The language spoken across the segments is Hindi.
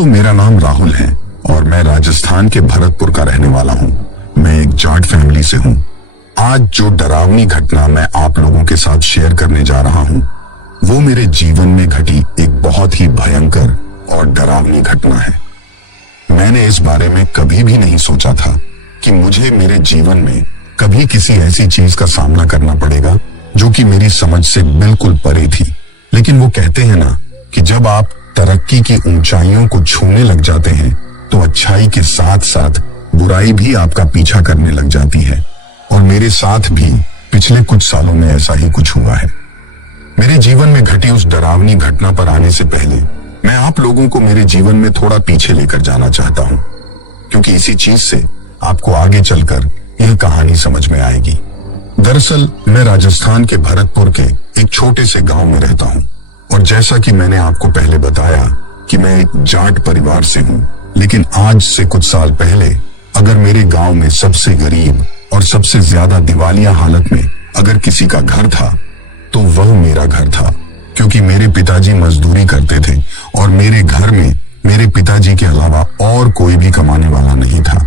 दोस्तों, मेरा नाम राहुल है और मैं राजस्थान के भरतपुर का रहने वाला हूँ। मैं एक जाट फैमिली से हूँ। आज जो डरावनी घटना मैं आप लोगों के साथ शेयर करने जा रहा हूँ, वो मेरे जीवन में घटी एक बहुत ही भयंकर और डरावनी घटना है। मैंने इस बारे में कभी भी नहीं सोचा था कि मुझे मेरे जीवन में कभी किसी ऐसी चीज का सामना करना पड़ेगा जो कि मेरी समझ से बिल्कुल परे थी। लेकिन वो कहते हैं ना कि जब आप तरक्की की ऊंचाइयों को छूने लग जाते हैं तो अच्छाई के साथ साथ बुराई भी आपका पीछा करने लग जाती है। और मेरे साथ भी पिछले कुछ सालों में ऐसा ही कुछ हुआ है। मेरे जीवन में घटी उस डरावनी घटना पर आने से पहले मैं आप लोगों को मेरे जीवन में थोड़ा पीछे लेकर जाना चाहता हूं, क्योंकि इसी चीज से आपको आगे चलकर यह कहानी समझ में आएगी। दरअसल मैं राजस्थान के भरतपुर के एक छोटे से गांव में रहता हूं और जैसा कि मैंने आपको पहले बताया कि मैं एक जाट परिवार से हूं, लेकिन आज से कुछ साल पहले अगर मेरे गांव में सबसे गरीब और सबसे ज्यादा दिवालिया हालत में अगर किसी का घर था तो वह मेरा घर था, क्योंकि मेरे पिताजी मजदूरी करते थे और मेरे घर में मेरे पिताजी के अलावा और कोई भी कमाने वाला नहीं था।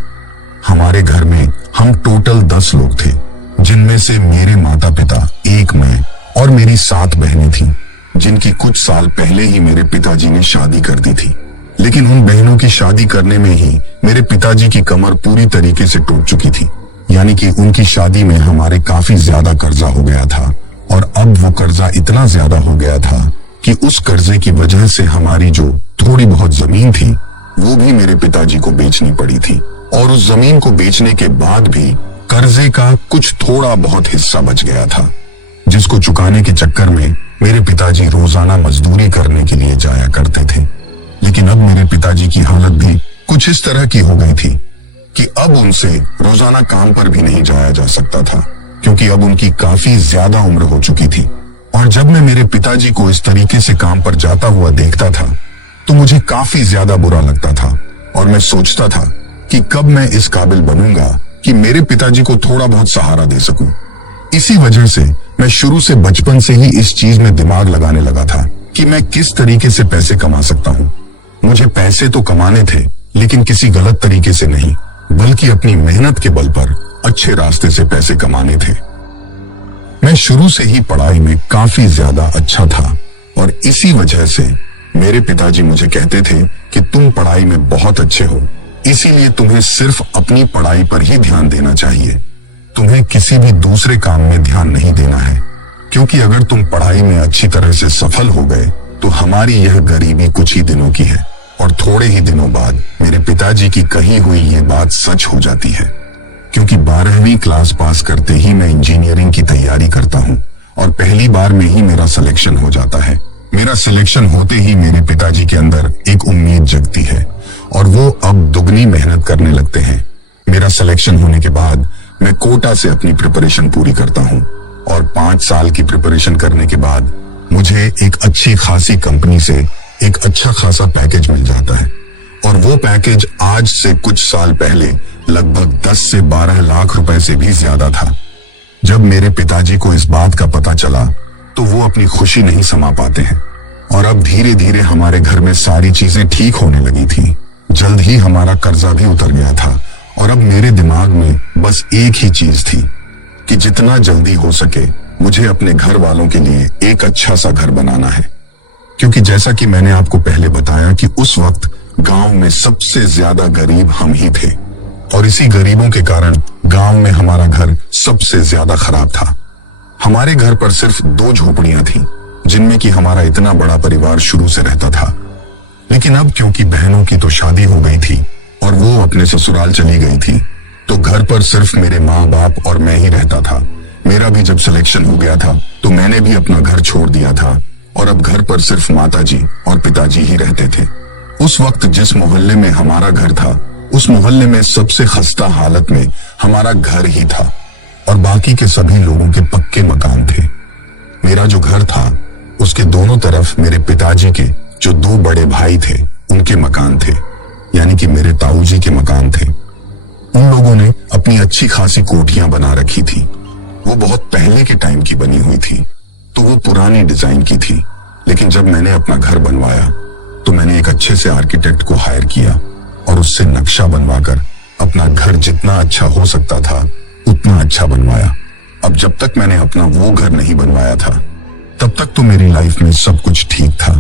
हमारे घर में हम टोटल 10 लोग थे, जिनमें से मेरे माता पिता, एक मैं और मेरी 7 बहनें थीं, जिनकी कुछ साल पहले ही मेरे पिताजी ने शादी कर दी थी। लेकिन उन बहनों की शादी करने में ही मेरे पिताजी की कमर पूरी तरीके से टूट चुकी थी। यानी कि उनकी शादी में हमारे काफी ज्यादा कर्जा हो गया था और अब वो कर्जा इतना ज्यादा हो गया था कि उस कर्जे की वजह से हमारी जो थोड़ी बहुत जमीन थी वो भी मेरे पिताजी को बेचनी पड़ी थी। और उस जमीन को बेचने के बाद भी कर्जे का कुछ थोड़ा बहुत हिस्सा बच गया था, जिसको चुकाने के चक्कर में मेरे पिताजी रोजाना मजदूरी करने के लिए जाया करते थे। लेकिन अब मेरे पिताजी की हालत भी कुछ इस तरह की हो गई थी कि अब उनसे रोजाना काम पर भी नहीं जाया जा सकता था, क्योंकि अब उनकी काफी ज्यादा उम्र हो चुकी थी। और जब मैं मेरे पिताजी को इस तरीके से काम पर जाता हुआ देखता था तो मुझे काफी ज्यादा बुरा लगता था और मैं सोचता था कि कब मैं इस काबिल बनूंगा कि मेरे पिताजी को थोड़ा बहुत सहारा दे सकूं। इसी वजह से मैं शुरू से बचपन से ही इस चीज में दिमाग लगाने लगा था कि मैं किस तरीके से पैसे कमा सकता हूं। मुझे पैसे तो कमाने थे, लेकिन किसी गलत तरीके से नहीं, बल्कि अपनी मेहनत के बल पर अच्छे रास्ते से पैसे कमाने थे। मैं शुरू से ही पढ़ाई में काफी ज्यादा अच्छा था और इसी वजह से मेरे पिताजी मुझे कहते थे कि तुम पढ़ाई में बहुत अच्छे हो, इसीलिए तुम्हें सिर्फ अपनी पढ़ाई पर ही ध्यान देना चाहिए। तुम्हें किसी भी दूसरे काम में ध्यान नहीं देना है, क्योंकि अगर तुम पढ़ाई में अच्छी तरह से सफल हो गए तो हमारी यह गरीबी कुछ ही दिनों की है। और थोड़े ही दिनों बाद मेरे पिताजी की कही हुई ये बात सच हो जाती है, क्योंकि 12वीं क्लास पास करते ही मैं इंजीनियरिंग की तैयारी करता हूँ और पहली बार में ही मेरा सिलेक्शन हो जाता है। मेरा सिलेक्शन होते ही मेरे पिताजी के अंदर एक उम्मीद जगती है और वो अब दुगनी मेहनत करने लगते हैं। मेरा सिलेक्शन होने के बाद मैं कोटा से अपनी प्रिपरेशन पूरी करता हूँ और 5 साल की प्रिपरेशन करने के बाद मुझे एक अच्छी खासी कंपनी से एक अच्छा खासा पैकेज मिल जाता है। और वो पैकेज आज से कुछ साल पहले लगभग 10 से 12 लाख रुपए से भी ज्यादा था। जब मेरे पिताजी को इस बात का पता चला तो वो अपनी खुशी नहीं समा पाते हैं। और अब धीरे धीरे हमारे घर में सारी चीजें ठीक होने लगी थी। जल्द ही हमारा कर्जा भी उतर गया था और अब मेरे दिमाग में बस एक ही चीज थी कि जितना जल्दी हो सके मुझे अपने घर वालों के लिए एक अच्छा सा घर बनाना है। क्योंकि जैसा कि मैंने आपको पहले बताया कि उस वक्त गांव में सबसे ज्यादा गरीब हम ही थे और इसी गरीबों के कारण गांव में हमारा घर सबसे ज्यादा खराब था। हमारे घर पर सिर्फ 2 झोपड़ियां थीं, जिनमें कि हमारा इतना बड़ा परिवार शुरू से रहता था। लेकिन अब क्योंकि बहनों की तो शादी हो गई थी और वो अपने ससुराल चली गई थी, तो घर पर सिर्फ मेरे माँ बाप और मैं ही रहता था। मेरा भी जब सिलेक्शन हो गया था तो मैंने भी अपना घर छोड़ दिया था और अब घर पर सिर्फ माताजी और पिताजी ही रहते थे। उस वक्त जिस मोहल्ले में हमारा घर था, उस मोहल्ले में सबसे खस्ता हालत में हमारा घर ही था और बाकी के सभी लोगों के पक्के मकान थे। मेरा जो घर था उसके दोनों तरफ मेरे पिताजी के जो 2 बड़े भाई थे उनके मकान थे, यानी कि मेरे ताऊजी के मकान थे। उन लोगों ने अपनी अच्छी खासी कोठियां बना रखी थी। वो बहुत पहले के टाइम की बनी हुई थी, तो वो पुरानी डिजाइन की थी। लेकिन जब मैंने अपना घर बनवाया तो मैंने एक अच्छे से आर्किटेक्ट को हायर किया और उससे नक्शा बनवाकर अपना घर जितना अच्छा हो सकता था उतना अच्छा बनवाया। अब जब तक मैंने अपना वो घर नहीं बनवाया था तब तक तो मेरी लाइफ में सब कुछ ठीक था,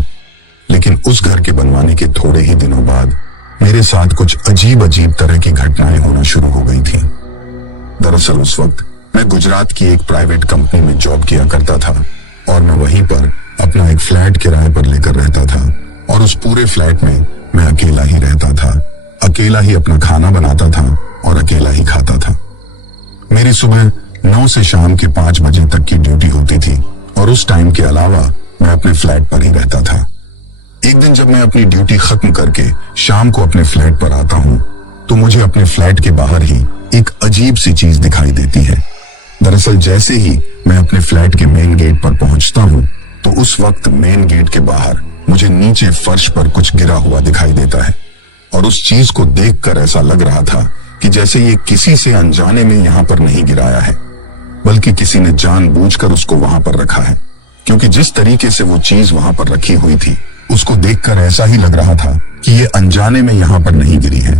लेकिन उस घर के बनवाने के थोड़े ही दिनों बाद मेरे साथ कुछ अजीब अजीब तरह की घटनाएं होना शुरू हो गई थी। दरअसल उस वक्त मैं गुजरात की एक प्राइवेट कंपनी में जॉब किया करता था और मैं वहीं पर अपना एक फ्लैट किराए पर लेकर रहता था और उस पूरे फ्लैट में मैं अकेला ही रहता था, अकेला ही अपना खाना बनाता था और अकेला ही खाता था। मेरी सुबह 9 से शाम के 5 बजे तक की ड्यूटी होती थी और उस टाइम के अलावा मैं अपने फ्लैट पर ही रहता था। एक दिन जब मैं अपनी ड्यूटी खत्म करके शाम को अपने फ्लैट पर आता हूँ तो मुझे अपने फ्लैट के बाहर ही एक अजीब सी चीज दिखाई देती है। दरअसल जैसे ही मैं अपने फ्लैट के मेन गेट पर पहुंचता हूँ तो उस वक्त मेन गेट के बाहर मुझे नीचे फर्श पर कुछ गिरा हुआ दिखाई देता है और उस चीज को देखकर ऐसा लग रहा था कि जैसे ये किसी से अनजाने में यहाँ पर नहीं गिराया है, बल्कि किसी ने जानबूझकर उसको वहां पर रखा है, क्योंकि जिस तरीके से वो चीज वहां पर रखी हुई थी उसको देखकर ऐसा ही लग रहा था कि ये अनजाने में यहाँ पर नहीं गिरी है।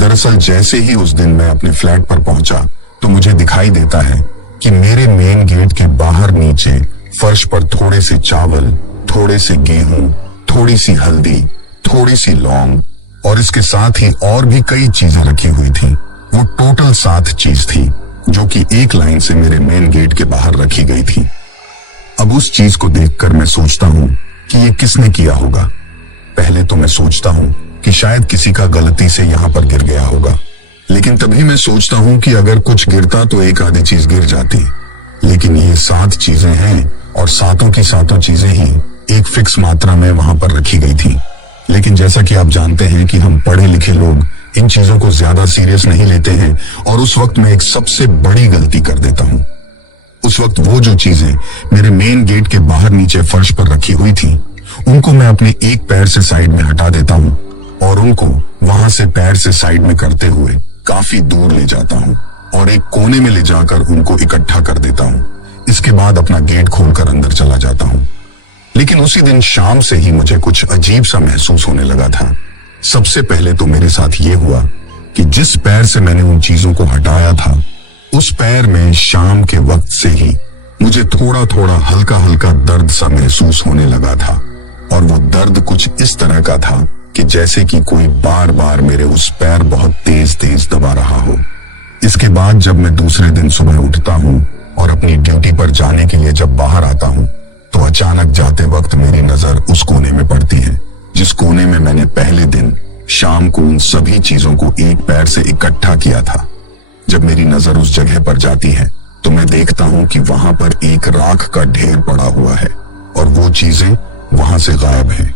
दरअसल जैसे ही उस दिन मैं अपने फ्लैट पर पहुंचा तो मुझे दिखाई देता है कि मेरे मेन गेट के बाहर नीचे फर्श पर थोड़े से चावल, थोड़े से गेहूं, थोड़ी सी हल्दी, थोड़ी सी लौंग और इसके साथ ही और भी कई चीजें रखी हुई थी। वो टोटल 7 चीज थी जो कि एक लाइन से मेरे मेन गेट के बाहर रखी गई थी। अब उस चीज को देखकर मैं सोचता हूँ कि ये किसने किया होगा। पहले तो मैं सोचता हूँ कि शायद किसी का गलती से यहाँ पर गिर गया होगा, लेकिन तभी मैं सोचता हूँ कि अगर कुछ गिरता तो एक आधी चीज गिर जाती, लेकिन ये 7 चीजें हैं और सातों की सातों चीजें ही एक फिक्स मात्रा में वहां पर रखी गई थी। लेकिन जैसा कि आप जानते हैं कि हम पढ़े लिखे लोग इन चीजों को ज्यादा सीरियस नहीं लेते हैं और उस वक्त मैं एक सबसे बड़ी गलती कर देता हूँ। उस वक्त वो जो चीजें मेरे मेन गेट के बाहर नीचे फर्श पर रखी हुई थी उनको मैं अपने एक पैर से साइड में हटा देता हूँ और उनको वहां से पैर से साइड में करते हुए काफी दूर ले जाता हूँ और एक कोने में ले जाकर उनको इकट्ठा कर देता हूँ। इसके बाद अपना गेट खोलकर अंदर चला जाता हूँ। लेकिन उसी दिन शाम से ही मुझे कुछ अजीब सा महसूस होने लगा था। सबसे पहले तो मेरे साथ ये हुआ कि जिस पैर से मैंने उन चीजों को हटाया था उस पैर में शाम के वक्त से ही मुझे थोड़ा थोड़ा हल्का हल्का दर्द सा महसूस होने लगा था और वो दर्द कुछ इस तरह का था कि जैसे कि कोई बार बार मेरे उस पैर बहुत तेज तेज दबा रहा हो। इसके बाद जब मैं दूसरे दिन सुबह उठता हूँ और अपनी ड्यूटी पर जाने के लिए जब बाहर आता हूँ तो अचानक जाते वक्त मेरी नजर उस कोने में पड़ती है जिस कोने में मैंने पहले दिन शाम को उन सभी चीजों को एक पैर से इकट्ठा किया था। जब मेरी नजर उस जगह पर जाती है तो मैं देखता हूँ कि वहां पर एक राख का ढेर पड़ा हुआ है और वो चीजें वहां से गायब हैं।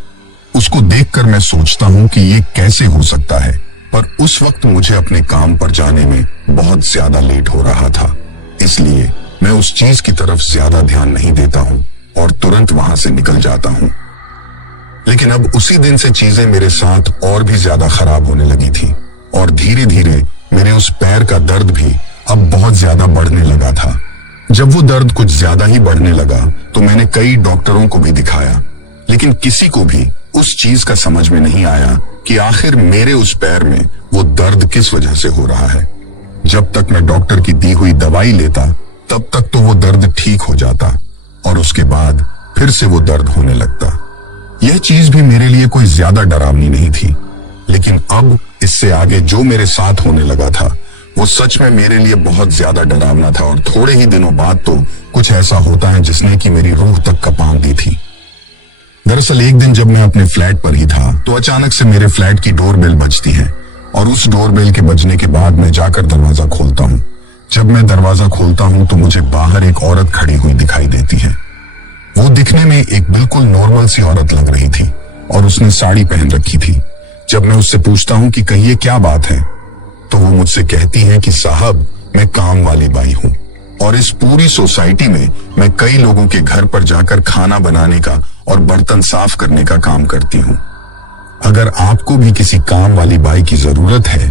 उसको देखकर मैं सोचता हूँ कि ये कैसे हो सकता है, पर उस वक्त मुझे अपने काम पर जाने में बहुत ज्यादा लेट हो रहा था, इसलिए मैं उस चीज की तरफ ज्यादा ध्यान नहीं देता हूँ और तुरंत वहां से निकल जाता हूँ। लेकिन अब उसी दिन से चीजें मेरे साथ और भी ज्यादा खराब होने लगी थी और धीरे धीरे मेरे उस पैर का दर्द भी अब बहुत ज्यादा बढ़ने लगा था। जब वो दर्द कुछ ज्यादा ही बढ़ने लगा तो मैंने कई डॉक्टरों को भी दिखाया, लेकिन किसी को भी उस चीज का समझ में नहीं आया कि आखिर मेरे उस पैर में वो दर्द किस वजह से हो रहा है। जब तक मैं डॉक्टर की दी हुई दवाई लेता तब तक तो वो दर्द ठीक हो जाता और उसके बाद फिर से वो दर्द होने लगता। यह चीज भी मेरे लिए कोई ज्यादा डरावनी नहीं थी, लेकिन अब इससे आगे जो मेरे साथ होने लगा था वो सच में मेरे लिए बहुत ज्यादा डरावना था और थोड़े ही दिनों बाद तो कुछ ऐसा होता है जिसने कि मेरी रूह तक कपान दी थी। दरअसल एक दिन जब मैं अपने फ्लैट पर ही था तो अचानक से मेरे फ्लैट की डोरबेल बजती है और उस डोरबेल के बजने के बाद मैं जाकर दरवाजा खोलता हूँ। जब मैं दरवाजा खोलता हूँ तो मुझे बाहर एक औरत खड़ी हुई दिखाई देती है। वो दिखने में एक बिल्कुल नॉर्मल सी औरत लग रही थी और उसने साड़ी पहन रखी थी। जब मैं उससे पूछता हूँ कि कहिए क्या बात है, तो वो मुझसे कहती है कि साहब मैं काम वाली बाई हूँ और इस पूरी सोसाइटी में मैं कई लोगों के घर पर जाकर खाना बनाने का और बर्तन साफ करने का काम करती हूँ। अगर आपको भी किसी काम वाली बाई की जरूरत है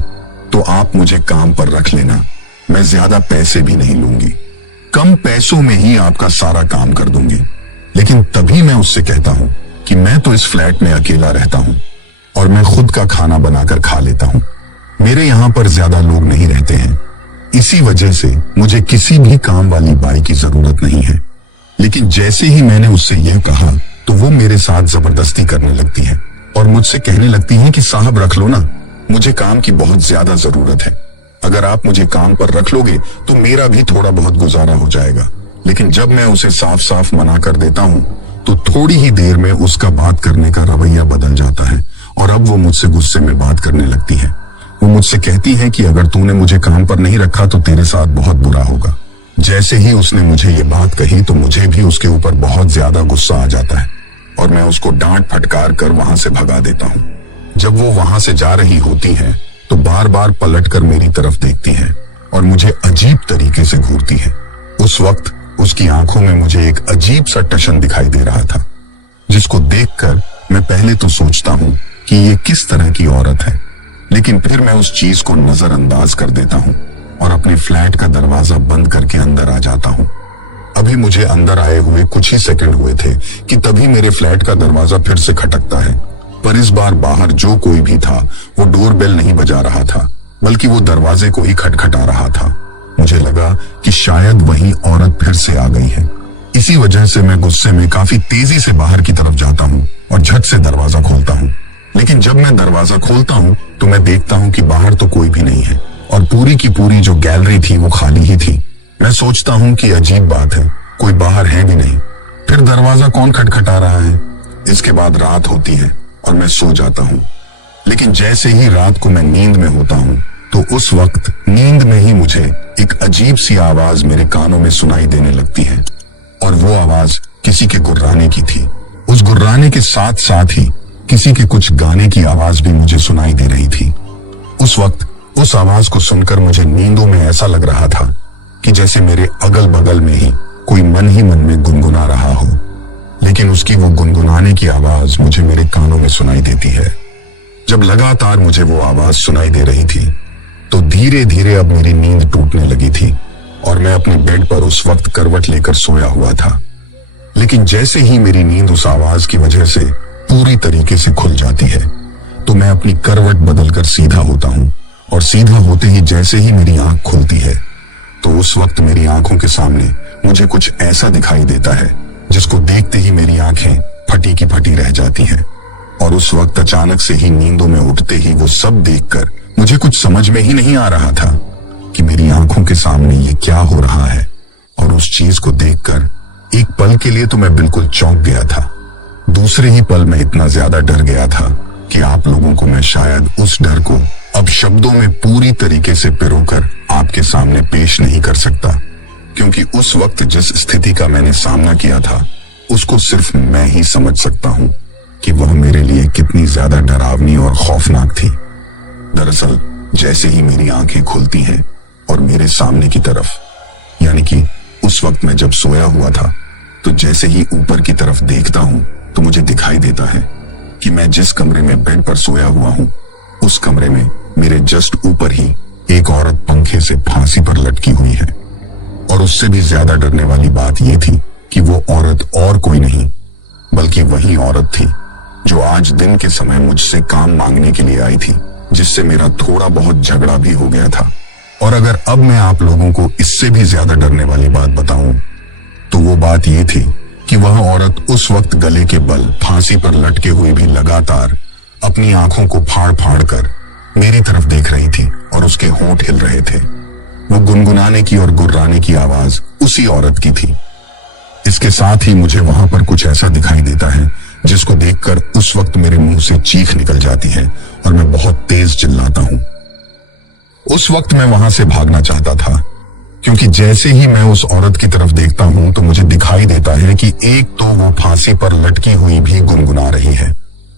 तो आप मुझे काम पर रख लेना, मैं ज्यादा पैसे भी नहीं लूंगी, कम पैसों में ही आपका सारा काम कर दूंगी। लेकिन तभी मैं उससे कहता हूँ कि मैं तो इस फ्लैट में अकेला रहता हूँ और मैं खुद का खाना बनाकर खा लेता हूँ। मेरे यहाँ पर ज्यादा लोग नहीं रहते हैं, इसी वजह से मुझे किसी भी काम वाली बाई की जरूरत नहीं है। लेकिन जैसे ही मैंने उससे यह कहा तो वो मेरे साथ जबरदस्ती करने लगती है और मुझसे कहने लगती है कि साहब रख लो ना, मुझे काम की बहुत ज्यादा जरूरत है। अगर आप मुझे काम पर रख लोगे तो मेरा भी थोड़ा बहुत गुजारा हो जाएगा। लेकिन जब मैं उसे साफ साफ मना कर देता हूँ तो थोड़ी ही देर में उसका बात करने का रवैया बदल जाता है और अब वो मुझसे गुस्से में बात करने लगती है। वो मुझसे कहती है कि अगर तूने मुझे काम पर नहीं रखा तो तेरे साथ बहुत बुरा होगा। जैसे ही उसने मुझे ये बात कही तो मुझे भी उसके ऊपर बहुत ज्यादा गुस्सा आ जाता है और मैं उसको डांट फटकार कर वहां से भगा देता हूँ। जब वो वहां से जा रही होती है तो बार बार पलट कर मेरी तरफ देखती है और मुझे अजीब तरीके से घूरती है। उस वक्त उसकी आंखों में मुझे एक अजीब सा टशन दिखाई दे रहा था, जिसको देखकर मैं पहले तो सोचता हूँ कि ये किस तरह की औरत है, लेकिन फिर मैं उस चीज को नजरअंदाज कर देता हूँ और अपने फ्लैट का दरवाजा बंद करके अंदर आ जाता हूँ। अभी मुझे अंदर आए हुए कुछ ही सेकंड हुए थे कि तभी मेरे फ्लैट का दरवाजा फिर से खटकता है, पर इस बार बाहर जो कोई भी था वो डोरबेल नहीं बजा रहा था, बल्कि वो दरवाजे को ही खटखटा रहा था। मुझे लगा कि शायद वही औरत फिर से आ गई है। इसी वजह से मैं गुस्से में काफी तेजी से बाहर की तरफ जाता हूँ और झट से दरवाजा खोलता हूँ। लेकिन जब मैं दरवाजा खोलता हूँ तो मैं देखता हूँ कि बाहर तो कोई भी नहीं है और पूरी की पूरी जो गैलरी थी वो खाली ही थी। मैं सोचता हूँ कि अजीब बात है, कोई बाहर है भी नहीं, फिर दरवाजा कौन खटखटा रहा है। इसके बाद रात होती है और मैं सो जाता हूँ। लेकिन जैसे ही रात को मैं नींद में होता हूँ तो उस वक्त नींद में ही मुझे एक अजीब सी आवाज मेरे कानों में सुनाई देने लगती है और वो आवाज किसी के गुर्राने की थी। उस गुर्राने के साथ साथ ही किसी के कुछ गाने की आवाज भी मुझे सुनाई दे रही थी। उस वक्त उस आवाज को सुनकर मुझे नींदों में ऐसा लग रहा था कि जैसे मेरे अगल बगल में ही कोई मन ही मन में गुनगुना रहा हो, लेकिन उसकी वो गुनगुनाने की आवाज मुझे मेरे कानों में सुनाई देती है। जब लगातार मुझे वो आवाज सुनाई दे रही थी तो धीरे धीरे अब मेरी नींद टूटने लगी थी और मैं अपने बेड पर उस वक्त करवट लेकर सोया हुआ था। लेकिन जैसे ही मेरी नींद उस आवाज की वजह से पूरी तरीके से खुल जाती है तो मैं अपनी करवट बदलकर सीधा होता हूँ और सीधा होते ही जैसे ही मेरी आंख खुलती है तो उस वक्त मेरी आंखों के सामने मुझे कुछ ऐसा दिखाई देता है जिसको देखते ही मेरी आंखें फटी की फटी रह जाती हैं। और उस वक्त अचानक से ही नींदों में उठते ही वो सब देखकर मुझे कुछ समझ में ही नहीं आ रहा था कि मेरी आंखों के सामने ये क्या हो रहा है। और उस चीज को देखकर एक पल के लिए तो मैं बिल्कुल चौंक गया था। दूसरे ही पल मैं इतना ज्यादा डर गया था कि आप लोगों को मैं शायद उस डर को अब शब्दों में पूरी तरीके से पिरोकर आपके सामने पेश नहीं कर सकता, क्योंकि उस वक्त जिस स्थिति का मैंने सामना किया था उसको सिर्फ मैं ही समझ सकता हूँ कि वह मेरे लिए कितनी ज्यादा डरावनी और खौफनाक थी। दरअसल जैसे ही मेरी आंखें खुलती हैं और मेरे सामने की तरफ, यानी कि उस वक्त मैं जब सोया हुआ था, तो जैसे ही ऊपर की तरफ देखता हूँ तो मुझे दिखाई देता है कि मैं जिस कमरे में बेड पर सोया हुआ हूँ उस कमरे में मेरे जस्ट ऊपर ही एक औरत पंखे से फांसी पर लटकी हुई है। और उससे भी ज्यादा डरने वाली बात यह थी कि वो औरत और कोई नहीं बल्कि वही औरत थी जो आज दिन के समय मुझसे काम मांगने के लिए आई थी, जिससे मेरा थोड़ा बहुत झगड़ा भी हो गया था। और अगर अब मैं आप लोगों को इससे भी ज्यादा डरने वाली बात बताऊं तो वो बात ये थी कि वह औरत उस वक्त गले के बल फांसी पर लटके हुए भी लगातार अपनी आंखों को फाड़ फाड़ कर मेरी तरफ देख रही थी और उसके होंठ हिल रहे थे। वो गुनगुनाने की और गुर्राने की आवाज उसी औरत की थी। इसके साथ ही मुझे वहां पर कुछ ऐसा दिखाई देता है जिसको देखकर उस वक्त मेरे मुंह से चीख निकल जाती है और मैं बहुत तेज चिल्लाता हूं। उस वक्त मैं वहां से भागना चाहता था, क्योंकि जैसे ही मैं उस औरत की तरफ देखता हूं तो मुझे दिखाई देता है कि एक तो वो फांसी पर लटकी हुई भी गुनगुना रही है,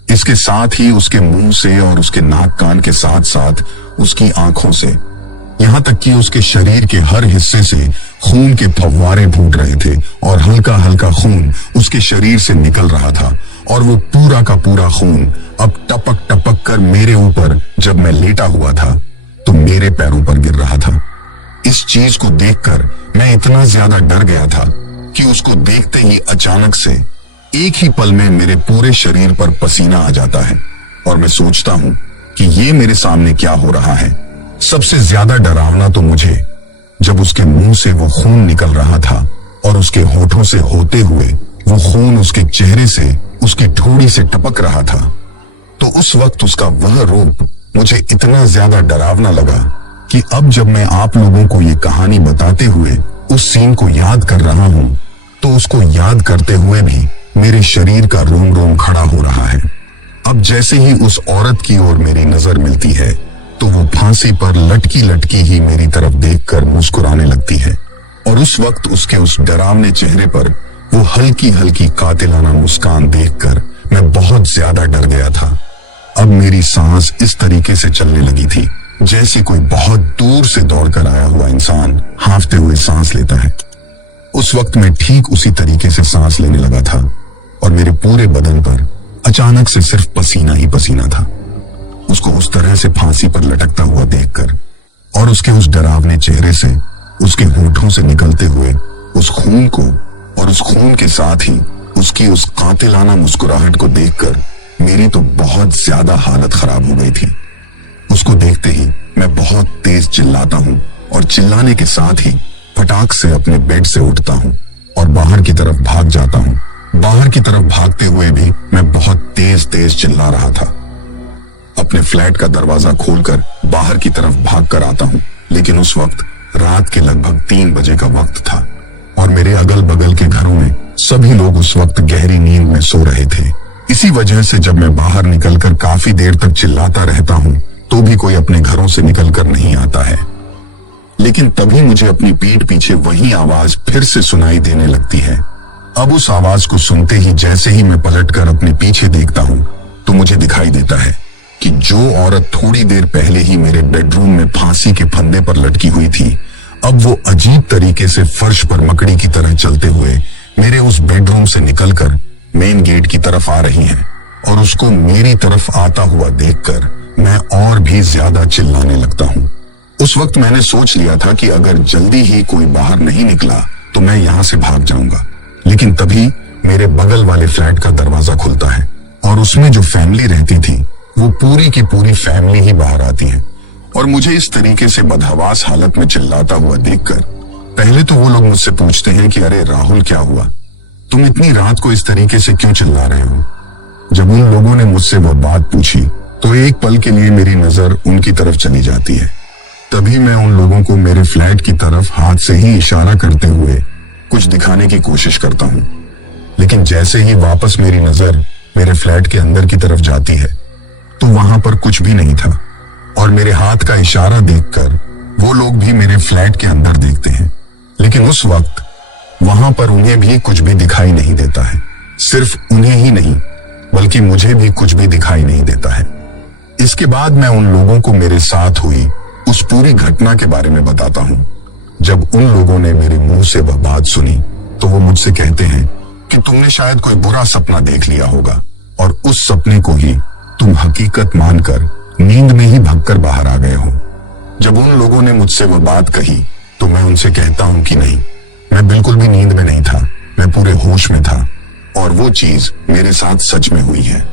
इसके साथ ही उसके मुंह से और उसके नाक कान के साथ साथ उसकी आंखों से, यहाँ तक कि उसके शरीर के हर हिस्से से खून के फव्वारे फूट रहे थे और हल्का हल्का खून उसके शरीर से निकल रहा था। और वो पूरा का पूरा खून अब टपक टपक कर मेरे ऊपर, जब मैं लेटा हुआ था, तो मेरे पैरों पर गिर रहा था। इस चीज को देखकर मैं इतना ज्यादा डर गया था कि उसको देखते ही अचानक से एक ही पल में मेरे पूरे शरीर पर पसीना आ जाता है और मैं सोचता हूं कि ये मेरे सामने क्या हो रहा है। सबसे ज्यादा डरावना तो मुझे जब उसके मुंह से वो खून निकल रहा था और उसके होठों से होते हुए वो खून उसके चेहरे से उसकी ठोड़ी से टपक रहा था। तो उस वक्त उसका वह रूप मुझे इतना ज्यादा डरावना लगा कि अब जब मैं आप लोगों को ये कहानी बताते हुए उस सीन को याद कर रहा हूं तो उसको याद करते हुए भी मेरे शरीर का रोम रोम खड़ा हो रहा है। अब जैसे ही उस औरत की ओर मेरी नजर मिलती है तो वो फांसी पर लटकी लटकी ही मेरी तरफ देखकर मुस्कुराने लगती है और उस वक्त उसके उस डरावने चेहरे पर वो हल्की हल्की कातिलाना मुस्कान देखकर मैं बहुत ज्यादा डर गया था। अब मेरी सांस इस तरीके से चलने लगी थी जैसे कोई बहुत दूर से दौड़कर आया हुआ इंसान हांफते हुए सांस लेता है। उस वक्त मैं ठीक उसी तरीके से सांस लेने लगा था और मेरे पूरे बदन पर अचानक से सिर्फ पसीना ही पसीना था। उसको उस तरह से फांसी पर लटकता हुआ देखकर और उसके उस डरावने चेहरे से उसके होठों से निकलते हुए उस खून को और उस खून के साथ ही उसकी उस कातिलाना मुस्कुराहट को देखकर मेरी तो बहुत ज्यादा हालत खराब हो गई थी। उसको देखते ही मैं बहुत तेज चिल्लाता हूं और चिल्लाने के साथ ही फटाक से अपने बेड से उठता हूं और बाहर की तरफ भाग जाता हूं। बाहर की तरफ भागते हुए भी मैं बहुत तेज तेज चिल्ला रहा था। अपने फ्लैट का दरवाजा खोलकर बाहर की तरफ भाग कर आता हूं, लेकिन उस वक्त रात के लगभग 3 बजे का वक्त था और मेरे अगल बगल के घरों में सभी लोग उस वक्त गहरी नींद में सो रहे थे। इसी वजह से जब मैं बाहर निकलकर काफी देर तक चिल्लाता रहता हूं तो भी कोई अपने घरों से निकलकर नहीं आता है। लेकिन तभी मुझे अपनी पीठ पीछे वही आवाज फिर से सुनाई देने लगती है। अब उस आवाज को सुनते ही जैसे ही मैं पलटकर अपने पीछे देखता हूं तो मुझे दिखाई देता है कि जो औरत थोड़ी देर पहले ही मेरे बेडरूम में फांसी के फंदे पर लटकी हुई थी, अब वो अजीब तरीके से फर्श पर मकड़ी की तरह चलते हुए मेरे उस बेडरूम से निकलकर मेन गेट की तरफ आ रही हैं और उसको मेरी तरफ आता हुआ देखकर मैं और भी ज्यादा चिल्लाने लगता हूं। उस वक्त मैंने सोच लिया था कि अगर जल्दी ही कोई बाहर नहीं निकला तो मैं यहां से भाग जाऊंगा, लेकिन तभी मेरे बगल वाले फ्लैट का दरवाजा खुलता है और उसमें जो फैमिली रहती थी वो पूरी की पूरी फैमिली ही बाहर आती है और मुझे इस तरीके से बदहवास हालत में चिल्लाता हुआ देखकर पहले तो वो लोग मुझसे पूछते हैं कि अरे राहुल क्या हुआ, तुम इतनी रात को इस तरीके से क्यों चिल्ला रहे हो। जब उन लोगों ने मुझसे वो बात पूछी तो एक पल के लिए मेरी नजर उनकी तरफ चली जाती है। तभी मैं उन लोगों को मेरे फ्लैट की तरफ हाथ से ही इशारा करते हुए कुछ दिखाने की कोशिश करता हूं, लेकिन जैसे ही वापस मेरी नजर मेरे फ्लैट के अंदर की तरफ जाती है तो वहां पर कुछ भी नहीं था और मेरे हाथ का इशारा देखकर वो लोग भी मेरे फ्लैट के अंदर देखते हैं, लेकिन उस वक्त वहां पर उन्हें भी कुछ भी दिखाई नहीं देता है। सिर्फ उन्हें ही नहीं बल्कि मुझे भी कुछ भी दिखाई नहीं देता है। इसके बाद मैं उन लोगों को मेरे साथ हुई उस पूरी घटना के बारे में बताता हूं। जब उन लोगों ने मेरे मुंह से वह बात सुनी तो वो मुझसे कहते हैं कि तुमने शायद कोई बुरा सपना देख लिया होगा और उस सपने को ही तुम हकीकत मानकर नींद में ही भागकर बाहर आ गए हो। जब उन लोगों ने मुझसे वह बात कही तो मैं उनसे कहता हूं कि नहीं, मैं बिल्कुल भी नींद में नहीं था, मैं पूरे होश में था और वो चीज मेरे साथ सच में हुई है।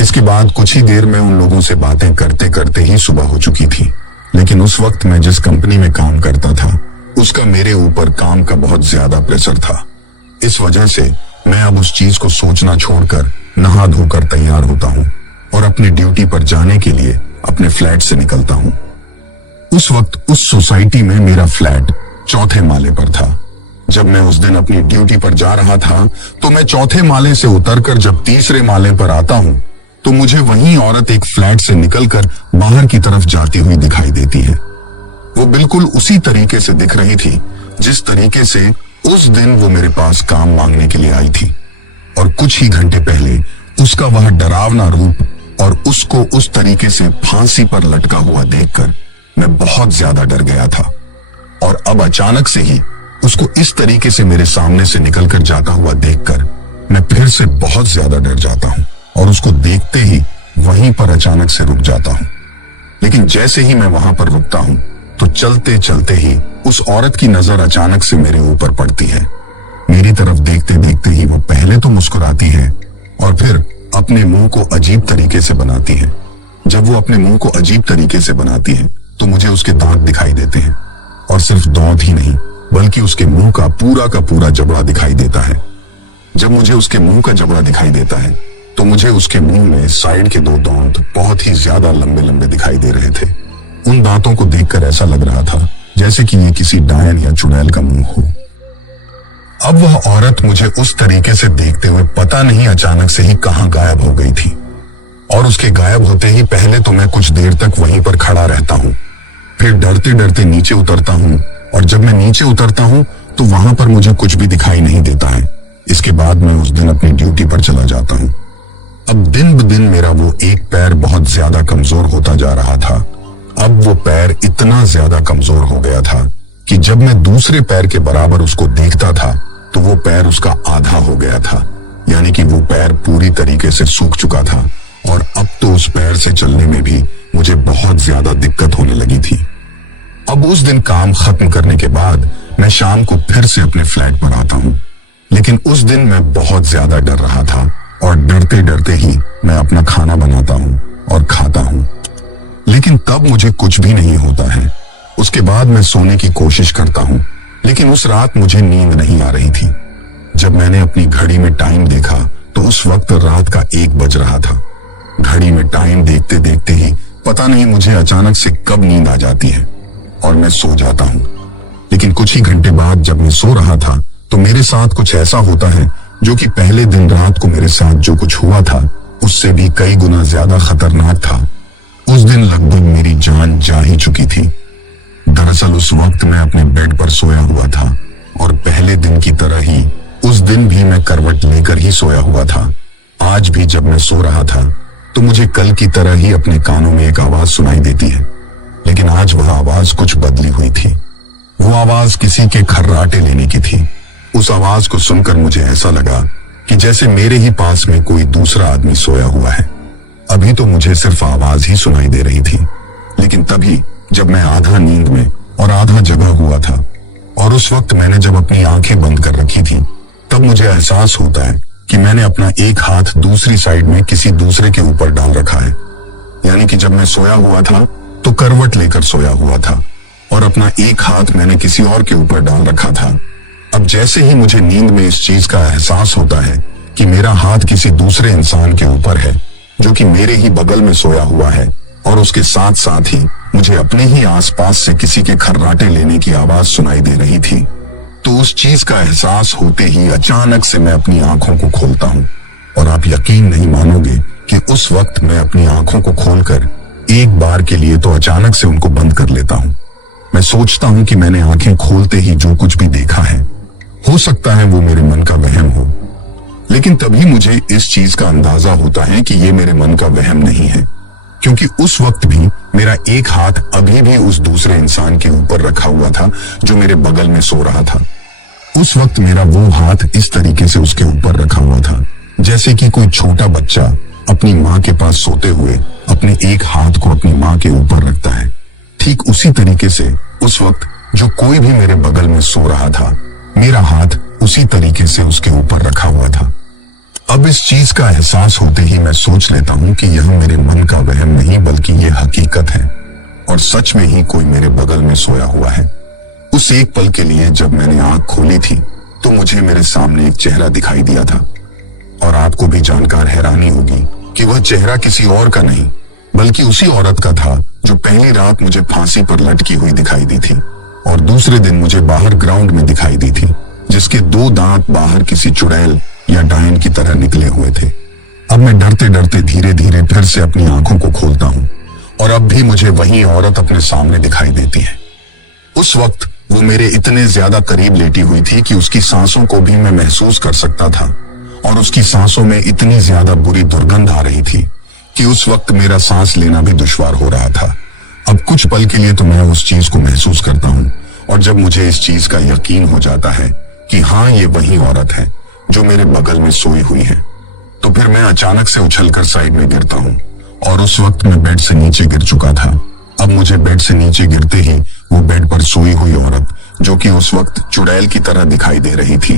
इसके बाद कुछ ही देर में उन लोगों से बातें करते करते ही सुबह हो चुकी थी, लेकिन उस वक्त मैं जिस कंपनी में काम करता था उसका मेरे ऊपर काम का बहुत ज्यादा प्रेशर था। इस वजह से मैं अब उस चीज को सोचना छोड़कर नहा धोकर तैयार होता हूँ और अपनी ड्यूटी पर जाने के लिए अपने फ्लैट से निकलता हूँ। उस वक्त उस सोसाइटी में मेरा फ्लैट 4थे माले पर था। जब मैं उस दिन अपनी ड्यूटी पर जा रहा था तो मैं 4थे माले से उतरकर जब 3रे माले पर आता हूँ तो मुझे वही औरत एक फ्लैट से निकलकर बाहर की तरफ जाती हुई दिखाई देती है। वो बिल्कुल उसी तरीके से दिख रही थी जिस तरीके से उस दिन वो मेरे पास काम मांगने के लिए आई थी और कुछ ही घंटे पहले उसका वह डरावना रूप और उसको उस तरीके से फांसी पर लटका हुआ देखकर मैं बहुत ज्यादा डर गया था और अब अचानक से ही उसको इस तरीके से मेरे सामने से निकलकर जाता हुआ देखकर मैं फिर से बहुत ज्यादा डर जाता हूं और उसको देखते ही वहीं पर अचानक से रुक जाता हूं। लेकिन जैसे ही मैं वहां पर रुकता हूं तो चलते चलते ही उस औरत की नजर अचानक से मेरे ऊपर पड़ती है मेरी तरफ देखते देखते ही वो पहले तो मुस्कुराती है और फिर अपने मुंह को अजीब तरीके से बनाती है। जब वो अपने मुंह को अजीब तरीके से बनाती है तो मुझे उसके दांत दिखाई देते हैं, और सिर्फ दांत ही नहीं बल्कि उसके मुंह का पूरा जबड़ा दिखाई देता है। जब मुझे उसके मुंह का जबड़ा दिखाई देता है तो मुझे उसके मुंह में साइड के 2 दांत बहुत ही ज्यादा लंबे लंबे दिखाई दे रहे थे। उन दांतों को देखकर ऐसा लग रहा था जैसे कि ये किसी डायन या चुड़ैल का मुंह हो। अब वह औरत मुझे उस तरीके से देखते हुए पता नहीं अचानक से ही कहां गायब हो गई थी, और उसके गायब होते ही पहले तो मैं कुछ देर तक वहीं पर खड़ा रहता हूं, फिर डरते डरते नीचे उतरता हूं, और जब मैं नीचे उतरता हूं तो वहां पर मुझे कुछ भी दिखाई नहीं देता है। इसके बाद मैं उस दिन अपनी ड्यूटी पर चला जाता हूं। अब दिन ब दिन मेरा वो एक पैर बहुत ज्यादा कमजोर होता जा रहा था। अब वो पैर इतना ज्यादा कमजोर हो गया था कि जब मैं दूसरे पैर के बराबर उसको देखता था तो वो पैर उसका आधा हो गया था, यानी कि वो पैर पूरी तरीके से सूख चुका था, और अब तो उस पैर से चलने में भी मुझे बहुत ज्यादा दिक्कत होने लगी थी। अब उस दिन काम खत्म करने के बाद मैं शाम को फिर से अपने फ्लैट पर आता हूँ, लेकिन उस दिन मैं बहुत ज्यादा डर रहा था, और डरते डरते ही मैं अपना खाना बनाता हूँ और खाता हूँ, लेकिन तब मुझे कुछ भी नहीं होता है। उसके बाद मैं सोने की कोशिश करता हूँ, लेकिन उस रात मुझे नींद नहीं आ रही थी। जब मैंने अपनी घड़ी में टाइम देखा तो उस वक्त रात का 1 बज रहा था। घड़ी में टाइम देखते देखते ही पता नहीं मुझे अचानक से कब नींद आ जाती है और मैं सो जाता हूँ। लेकिन कुछ ही घंटे बाद जब मैं सो रहा था तो मेरे साथ कुछ ऐसा होता है जो कि पहले दिन रात को मेरे साथ जो कुछ हुआ था उससे भी कई गुना ज्यादा खतरनाक था। उस दिन लगभग मेरी जान जा ही चुकी थी। दरअसल उस वक्त मैं अपने बेड पर सोया हुआ था, और पहले दिन की तरह ही उस दिन भी मैं करवट लेकर ही सोया हुआ था। आज भी जब मैं सो रहा था तो मुझे कल की तरह ही अपने कानों में एक आवाज सुनाई देती है, लेकिन आज वह आवाज कुछ बदली हुई थी। वो आवाज किसी के खर्राटे लेने की थी। उस आवाज को सुनकर मुझे ऐसा लगा कि जैसे मेरे ही पास में कोई दूसरा आदमी सोया हुआ है। अभी तो मुझे सिर्फ आवाज ही सुनाई दे रही थी, लेकिन तभी जब मैं आधा नींद में और आधा जगा हुआ था, और उस वक्त मैंने जब अपनी आंखें बंद कर रखी थी, तब मुझे एहसास होता है कि मैंने अपना एक हाथ दूसरी साइड में किसी दूसरे के ऊपर डाल रखा है। यानी कि जब मैं सोया हुआ था तो करवट लेकर सोया हुआ था, और अपना एक हाथ मैंने किसी और के ऊपर डाल रखा था। अब जैसे ही मुझे नींद में इस चीज का एहसास होता है कि मेरा हाथ किसी दूसरे इंसान के ऊपर है जो कि मेरे ही बगल में सोया हुआ है, और उसके साथ साथ ही मुझे अपने ही आसपास से किसी के खर्राटे लेने की आवाज सुनाई दे रही थी, तो उस चीज का एहसास होते ही अचानक से मैं अपनी आंखों को खोलता हूँ, और आप यकीन नहीं मानोगे कि उस वक्त मैं अपनी आंखों को खोलकर एक बार के लिए तो अचानक से उनको बंद कर लेता हूँ। मैं सोचता हूँ कि मैंने आंखें खोलते ही जो कुछ भी देखा है, हो सकता है वो मेरे मन का वहम हो, लेकिन तभी मुझे इस चीज का अंदाजा होता है कि ये मेरे मन का वहम नहीं है, क्योंकि उस वक्त भी मेरा एक हाथ अभी भी उस दूसरे इंसान के ऊपर रखा हुआ था जो मेरे बगल में सो रहा था। उस वक्त मेरा वो हाथ इस तरीके से उसके ऊपर रखा हुआ था जैसे कि कोई छोटा बच्चा अपनी माँ के पास सोते हुए अपने एक हाथ को अपनी माँ के ऊपर रखता है। ठीक उसी तरीके से उस वक्त जो कोई भी मेरे बगल में सो रहा था, मेरा हाथ उसी तरीके से उसके ऊपर रखा हुआ था। अब इस चीज का एहसास होते ही मैं सोच लेता हूँ कि यह मेरे मन का वहम नहीं बल्कि ये हकीकत है, और सच में ही कोई मेरे बगल में सोया हुआ है। उस एक पल के लिए जब मैंने आंख खोली थी तो मुझे मेरे सामने एक चेहरा दिखाई दिया था, और आपको भी जानकर हैरानी होगी कि वह चेहरा किसी और का नहीं बल्कि उसी औरत का था जो पहली रात मुझे फांसी पर लटकी हुई दिखाई दी थी, और दूसरे दिन मुझे बाहर ग्राउंड में दिखाई दी थी, जिसके 2 दांत बाहर किसी चुड़ैल या डायन की तरह निकले हुए थे। अब मैं डरते डरते धीरे धीरे फिर से अपनी आंखों को खोलता हूँ, और अब भी मुझे वही औरत अपने सामने दिखाई देती है। उस वक्त वो मेरे इतने ज्यादा करीब लेटी हुई थी कि उसकी सांसों को भी मैं महसूस कर सकता था, और उसकी सांसों में इतनी ज्यादा बुरी दुर्गंध आ रही थी कि उस वक्त मेरा सांस लेना भी दुश्वार हो रहा था। अब कुछ पल के लिए तो मैं उस चीज को महसूस करता हूँ, और जब मुझे इस चीज का यकीन हो जाता है कि हाँ ये वही औरत है जो मेरे बगल में सोई हुई है, तो फिर मैं अचानक से उछलकर साइड में गिरता हूँ, और उस वक्त मैं बेड से नीचे गिर चुका था। अब मुझे बेड से नीचे गिरते ही वो बेड पर सोई हुई औरत जो कि उस वक्त चुड़ैल की तरह दिखाई दे रही थी,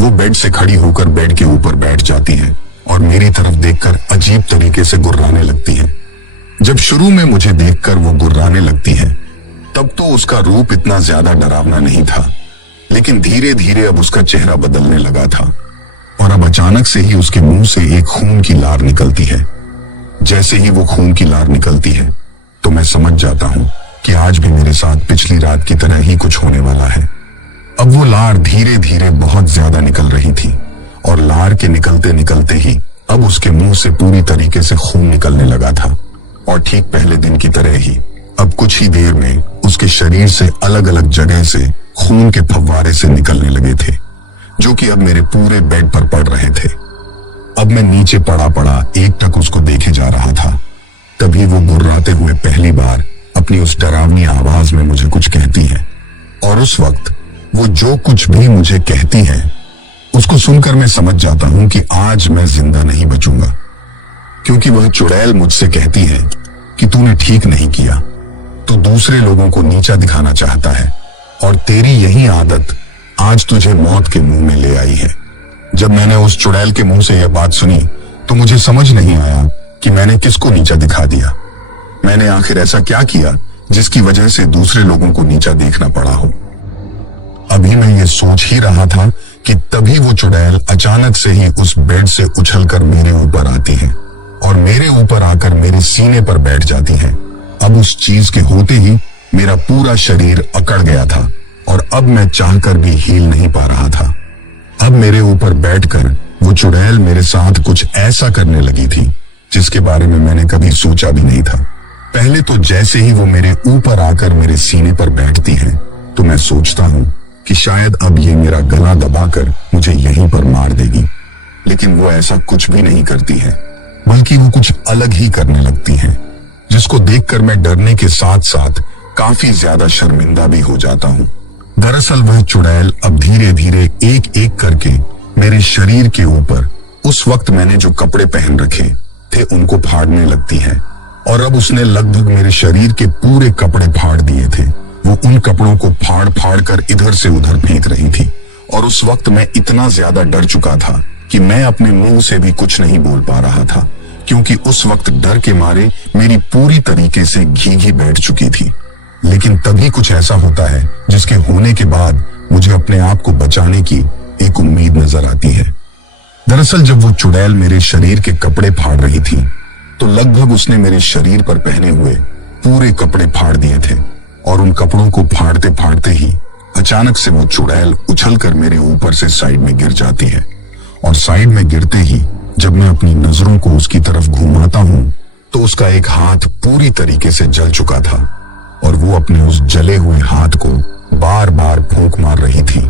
वो बेड से खड़ी होकर बेड के ऊपर बैठ जाती है और मेरी तरफ देखकर अजीब तरीके से गुर्राने लगती है। जब शुरू में मुझे देखकर वो गुर्राने लगती है तब तो उसका रूप इतना ज्यादा डरावना नहीं था, लेकिन धीरे धीरे अब उसका चेहरा बदलने लगा था और अब अचानक से ही उसके मुंह से एक खून की लार निकलती है। जैसे ही वो खून की लार निकलती है तो मैं समझ जाता हूं कि आज भी मेरे साथ पिछली रात की तरह ही कुछ होने वाला है। अब वो लार धीरे धीरे बहुत ज्यादा निकल रही थी और लार के निकलते निकलते ही अब उसके मुंह से पूरी तरीके से खून निकलने लगा था और ठीक पहले दिन की तरह ही अब कुछ ही देर में उसके शरीर से अलग अलग जगह से खून के फव्वारे से निकलने लगे थे, जो कि अब मेरे पूरे बेड पर पड़ रहे थे। अब मैं नीचे पड़ा पड़ा एकटक उसको देखे जा रहा था। तभी वो गुर्राते हुए पहली बार अपनी उस डरावनी आवाज में मुझे कुछ कहती है और उस वक्त वो जो कुछ भी मुझे कहती है उसको सुनकर मैं समझ जाता हूं कि आज मैं जिंदा नहीं बचूंगा, क्योंकि वह चुड़ैल मुझसे कहती है कि तूने ठीक नहीं किया, तू दूसरे लोगों को नीचा दिखाना चाहता है और तेरी यही आदत आज तुझे मौत के मुंह में ले आई है। जब मैंने उस चुड़ैल के मुंह से यह बात सुनी तो मुझे समझ नहीं आया कि मैंने किसको नीचा दिखा दिया। मैंने आखिर ऐसा क्या किया जिसकी वजह से दूसरे लोगों को नीचा देखना पड़ा हो। अभी मैं ये सोच ही रहा था कि तभी वो चुड़ैल अचानक से ही उस बेड से उछलकर मेरे ऊपर आती है और मेरे ऊपर आकर मेरे सीने पर बैठ जाती है। अब उस चीज के होते ही मेरा पूरा शरीर अकड़ गया था और अब मैं चाहकर भी हिल नहीं पा रहा था। अब मेरे ऊपर बैठकर वो चुड़ैल मेरे साथ कुछ ऐसा करने लगी थी जिसके बारे में मैंने कभी सोचा भी नहीं था। पहले तो जैसे ही वो मेरे ऊपर आकर मेरे सीने पर बैठती है तो मैं सोचता हूं कि शायद अब ये मेरा गला दबाकर मुझे यहीं पर मार देगी, लेकिन वो ऐसा कुछ भी नहीं करती है, बल्कि वो कुछ अलग ही करने लगती है, जिसको देखकर मैं डरने के साथ साथ काफी ज्यादा शर्मिंदा भी हो जाता हूँ। दरअसल वह चुड़ैल अब धीरे धीरे एक एक करके मेरे शरीर के ऊपर उस वक्त मैंने जो कपड़े पहन रखे थे उनको फाड़ने लगती है और अब उसने लगभग मेरे शरीर के पूरे कपड़े फाड़ दिए थे। वो उन कपड़ों को फाड़ फाड़ कर इधर से उधर फेंक रही थी और उस वक्त मैं इतना ज्यादा डर चुका था कि मैं अपने मुंह से भी कुछ नहीं बोल पा रहा था, क्योंकि उस वक्त डर के मारे मेरी पूरी तरीके से घी बैठ चुकी थी। लेकिन तभी कुछ ऐसा होता है जिसके होने के बाद मुझे अपने आप को बचाने की एक उम्मीद नजर आती है। दरअसल जब वो चुड़ैल मेरे शरीर के कपड़े फाड़ रही थी तो लगभग उसने मेरे शरीर पर पहने हुए पूरे कपड़े फाड़ दिए थे और उन कपड़ों को फाड़ते फाड़ते ही अचानक से वो चुड़ैल उछलकर मेरे ऊपर से साइड में गिर जाती है और साइड में गिरते ही जब मैं अपनी नजरों को उसकी तरफ घुमाता हूं तो उसका एक हाथ पूरी तरीके से जल चुका था और वो अपने उस जले हुए हाथ को बार बार फूंक मार रही थी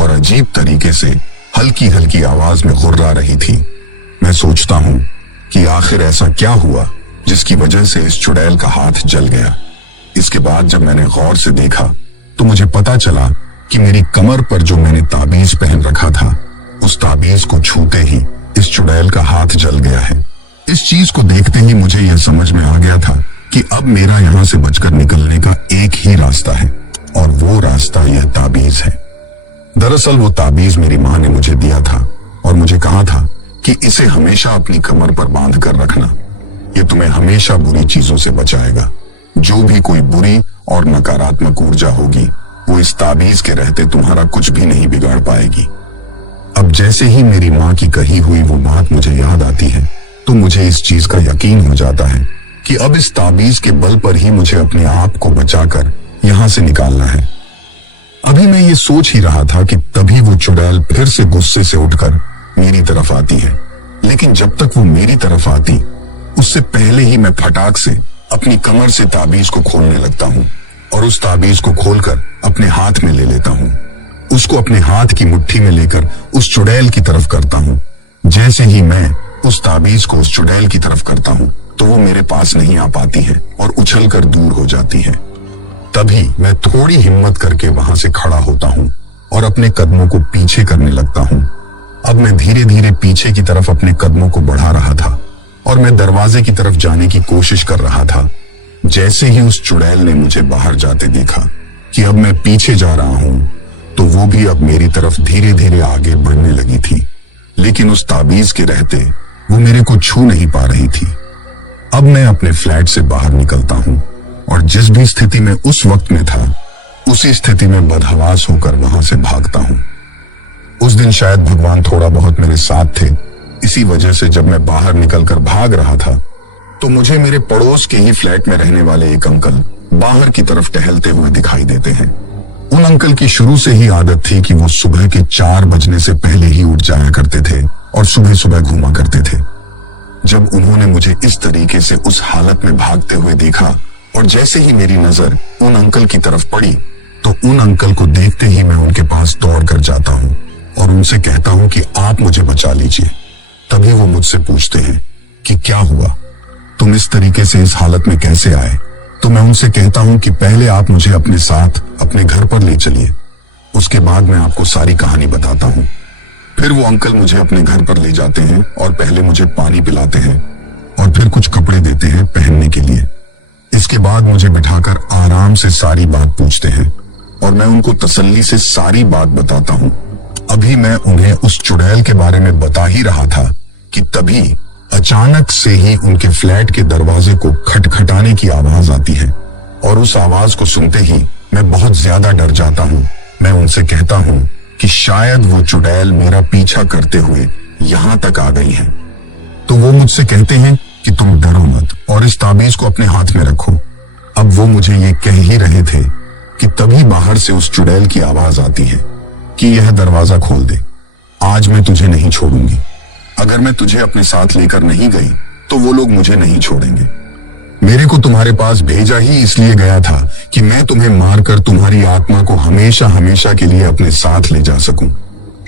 और अजीब तरीके से हल्की हल्की आवाज में गुर्रा रही थी। मैं सोचता हूं कि आखिर ऐसा क्या हुआ जिसकी वजह से इस चुड़ैल का हाथ जल गया। इसके बाद जब मैंने गौर से देखा तो मुझे पता चला कि मेरी कमर पर जो मैंने ताबीज पहन रखा था उस ताबीज को छूते ही इस चुड़ैल का हाथ जल गया है। इस चीज को देखते ही मुझे यह समझ में आ गया था कि अब मेरा यहाँ से बचकर निकलने का एक ही रास्ता है और वो रास्ता यह ताबीज है। दरअसल वो ताबीज मेरी माँ ने मुझे दिया था और मुझे कहा था कि इसे हमेशा अपनी कमर पर बांध कर रखना, ये तुम्हें हमेशा बुरी चीजों से बचाएगा। जो भी कोई बुरी और नकारात्मक ऊर्जा होगी वो इस ताबीज के रहते तुम्हारा कुछ भी नहीं बिगाड़ पाएगी। अब जैसे ही मेरी माँ की कही हुई वो बात मुझे याद आती है तो मुझे इस चीज का यकीन हो जाता है कि अब इस ताबीज के बल पर ही मुझे अपने आप को बचाकर यहाँ से निकालना है। अभी मैं ये सोच ही रहा था कि तभी वो चुड़ैल फिर से गुस्से से उठकर मेरी तरफ आती है, लेकिन जब तक वो मेरी तरफ आती उससे पहले ही मैं फटाक से अपनी कमर से ताबीज को खोलने लगता हूँ और उस ताबीज को खोलकर अपने हाथ में ले लेता हूँ। उसको अपने हाथ की मुट्ठी में लेकर उस चुड़ैल की तरफ करता हूँ। जैसे ही मैं उस ताबीज को उस चुड़ैल की तरफ करता हूँ तो वो मेरे पास नहीं आ पाती है और उछलकर दूर हो जाती है। तभी मैं थोड़ी हिम्मत करके वहां से खड़ा होता हूँ और अपने कदमों को पीछे करने लगता हूँ। अब मैं धीरे धीरे पीछे की तरफ अपने कदमों को बढ़ा रहा था और मैं दरवाजे की तरफ जाने की कोशिश कर रहा था। जैसे ही उस चुड़ैल ने मुझे बाहर जाते देखा कि अब मैं पीछे जा रहा हूँ तो वो भी अब मेरी तरफ धीरे धीरे आगे बढ़ने लगी थी, लेकिन उस ताबीज के रहते वो मेरे को छू नहीं पा रही थी। अब मैं अपने फ्लैट से बाहर निकलता हूँ और जिस भी स्थिति में उस वक्त में था, उसी स्थिति में बदहवास होकर वहां से भागता हूँ। उस दिन शायद भगवान थोड़ा बहुत मेरे साथ थे, इसी वजह से जब मैं बाहर निकलकर भाग रहा था तो मुझे मेरे पड़ोस के ही फ्लैट में रहने वाले एक अंकल बाहर की तरफ टहलते हुए दिखाई देते हैं। उन अंकल की शुरू से ही आदत थी कि वो सुबह के 4 बजने से पहले ही उठ जाया करते थे और सुबह सुबह घूमा करते थे। जब उन्होंने मुझे इस तरीके से उस हालत में भागते हुए देखा और जैसे ही मेरी नजर उन अंकल की तरफ पड़ी तो उन अंकल को देखते ही मैं उनके पास दौड़ कर जाता हूँ और उनसे कहता हूँ कि आप मुझे बचा लीजिए। तभी वो मुझसे पूछते हैं कि क्या हुआ, तुम इस तरीके से इस हालत में कैसे आए। तो मैं उनसे कहता हूं कि पहले आप मुझे अपने साथ अपने घर पर ले चलिए, उसके बाद मैं आपको सारी कहानी बताता हूं। फिर वो अंकल मुझे अपने घर पर ले जाते हैं और पहले मुझे पानी पिलाते हैं और फिर कुछ कपड़े देते हैं पहनने के लिए। इसके बाद मुझे बिठाकर आराम से सारी बात पूछते हैं और मैं उनको तसल्ली से सारी बात बताता हूं। अभी मैं उन्हें उस चुड़ैल के बारे में बता ही रहा था कि तभी अचानक से ही उनके फ्लैट के दरवाजे को खटखटाने की आवाज आती है और उस आवाज को सुनते ही मैं बहुत ज्यादा डर जाता हूँ। मैं उनसे कहता हूँ कि शायद वो चुड़ैल मेरा पीछा करते हुए यहाँ तक आ गई है। तो वो मुझसे कहते हैं कि तुम डरो मत और इस ताबीज को अपने हाथ में रखो। अब वो मुझे ये कह ही रहे थे कि तभी बाहर से उस चुड़ैल की आवाज आती है कि यह दरवाजा खोल दे, आज मैं तुझे नहीं छोड़ूंगी। अगर मैं तुझे अपने साथ लेकर नहीं गई तो वो लोग मुझे नहीं छोड़ेंगे। मेरे को तुम्हारे पास भेजा ही इसलिए गया था कि मैं तुम्हें मारकर तुम्हारी आत्मा को हमेशा हमेशा के लिए अपने साथ ले जा सकूं।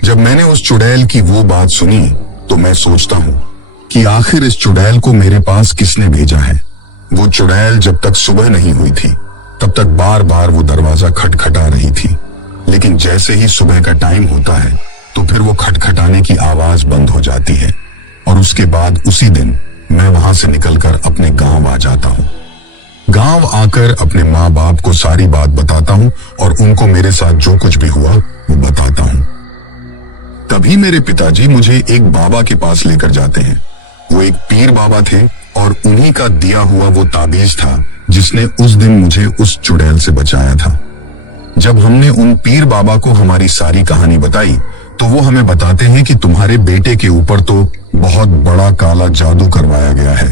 जब मैंने उस चुड़ैल की वो बात सुनी तो मैं सोचता हूँ कि आखिर इस चुड़ैल को मेरे पास किसने भेजा है। वो चुड़ैल जब तक सुबह नहीं हुई थी तब तक बार बार वो दरवाजा खटखटा रही थी, लेकिन जैसे ही सुबह का टाइम होता है तो फिर वो खटखटाने की आवाज बंद हो जाती है और उसके बाद उसी दिन मैं वहां से निकलकर अपने गांव आ जाता हूँ। गांव आकर अपने माँ बाप को सारी बात बताता हूँ और उनको मेरे साथ जो कुछ भी हुआ वो बताता हूँ। तभी मेरे पिताजी मुझे एक बाबा के पास लेकर जाते हैं। वो एक पीर बाबा थे और उन्हीं का दिया हुआ वो ताबीज था जिसने उस दिन मुझे उस चुड़ैल से बचाया था। जब हमने उन पीर बाबा को हमारी सारी कहानी बताई तो वो हमें बताते हैं कि तुम्हारे बेटे के ऊपर तो बहुत बड़ा काला जादू करवाया गया है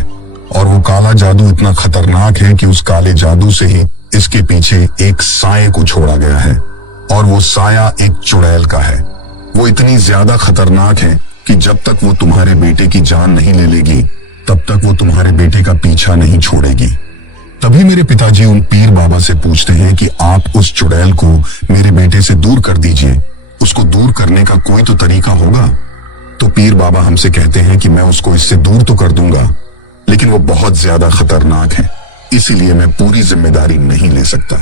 और वो काला जादू इतना खतरनाक है कि उस काले जादू से ही इसके पीछे एक साये को छोड़ा गया है और वो साया एक चुड़ैल का है। वो इतनी ज्यादा खतरनाक है कि जब तक वो तुम्हारे बेटे की जान नहीं ले लेगी तब तक वो तुम्हारे बेटे का पीछा नहीं छोड़ेगी। तभी मेरे पिताजी उन पीर बाबा से पूछते हैं कि आप उस चुड़ैल को मेरे बेटे से दूर कर दीजिए, उसको दूर करने का कोई तो तरीका होगा। तो पीर बाबा हमसे कहते हैं कि मैं उसको इससे दूर तो कर दूंगा, लेकिन वो बहुत ज्यादा खतरनाक है, इसीलिए मैं पूरी जिम्मेदारी नहीं ले सकता।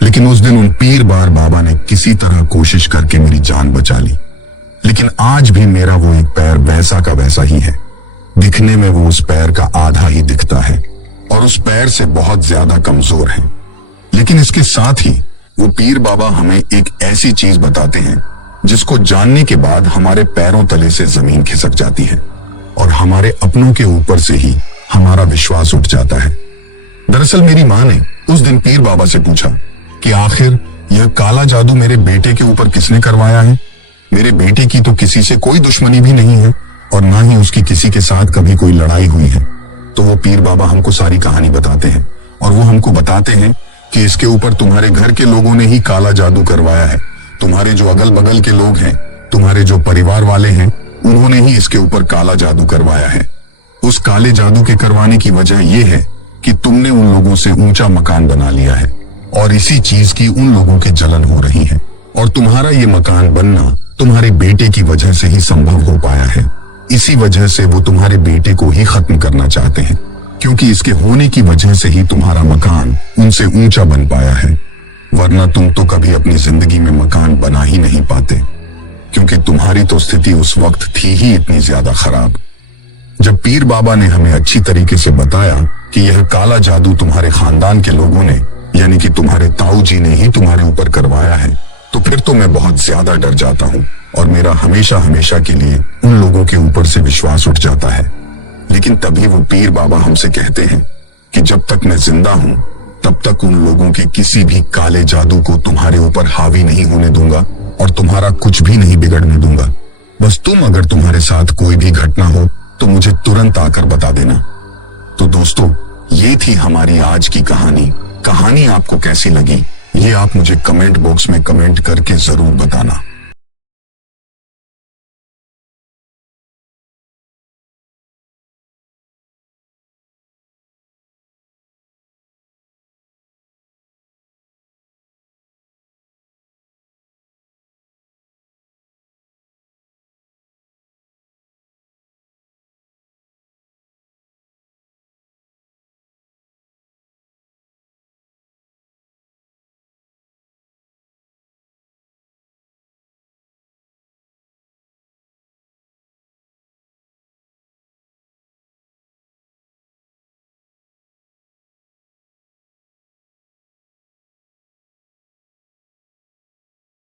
लेकिन उस दिन उन पीर बाबा ने किसी तरह कोशिश करके मेरी जान बचा ली, लेकिन आज भी मेरा वो एक पैर वैसा का वैसा ही है। दिखने में वो उस पैर का आधा ही दिखता है और उस पैर से बहुत ज्यादा कमजोर है। लेकिन इसके साथ ही वो पीर बाबा हमें एक ऐसी चीज बताते हैं जिसको जानने के बाद हमारे पैरों तले से जमीन खिसक जाती है और हमारे अपनों के ऊपर से ही हमारा विश्वास उठ जाता है। दरअसल मेरी माँ ने उस दिन पीर बाबा से पूछा कि आखिर यह काला जादू मेरे बेटे के ऊपर किसने करवाया है। मेरे बेटे की तो किसी से कोई दुश्मनी भी नहीं है और ना ही उसकी किसी के साथ कभी कोई लड़ाई हुई है। तो वो पीर बाबा हमको सारी कहानी बताते हैं और वो हमको बताते हैं कि इसके ऊपर तुम्हारे घर के लोगों ने ही काला जादू करवाया है। तुम्हारे जो अगल बगल के लोग हैं, तुम्हारे जो परिवार वाले हैं, उन्होंने ही इसके ऊपर काला जादू करवाया है। उस काले जादू के करवाने की वजह यह है कि तुमने उन लोगों से ऊंचा मकान बना लिया है और इसी चीज की उन लोगों के जलन हो रही है और तुम्हारा ये मकान बनना तुम्हारे बेटे की वजह से ही संभव हो पाया है। इसी वजह से वो तुम्हारे बेटे को ही खत्म करना चाहते हैं, क्योंकि इसके होने की वजह से ही तुम्हारा मकान उनसे ऊंचा बन पाया है, वरना तुम तो कभी अपनी जिंदगी में मकान बना ही नहीं पाते, क्योंकि तुम्हारी तो स्थिति उस वक्त थी ही इतनी ज्यादा खराब। जब पीर बाबा ने हमें अच्छी तरीके से बताया कि यह काला जादू तुम्हारे खानदान के लोगों ने यानी कि तुम्हारे ताऊ जी ने ही तुम्हारे ऊपर करवाया है, तो फिर तो मैं बहुत ज्यादा डर जाता हूँ और मेरा हमेशा हमेशा के लिए उन लोगों के ऊपर से विश्वास उठ जाता है। लेकिन तभी वो पीर बाबा हमसे कहते हैं कि जब तक मैं जिंदा हूँ तब तक उन लोगों के किसी भी काले जादू को तुम्हारे ऊपर हावी नहीं होने दूंगा और तुम्हारा कुछ भी नहीं बिगड़ने दूंगा। बस अगर तुम्हारे साथ कोई भी घटना हो तो मुझे तुरंत आकर बता देना। तो दोस्तों, ये थी हमारी आज की कहानी आपको कैसी लगी ये आप मुझे कमेंट बॉक्स में कमेंट करके जरूर बताना।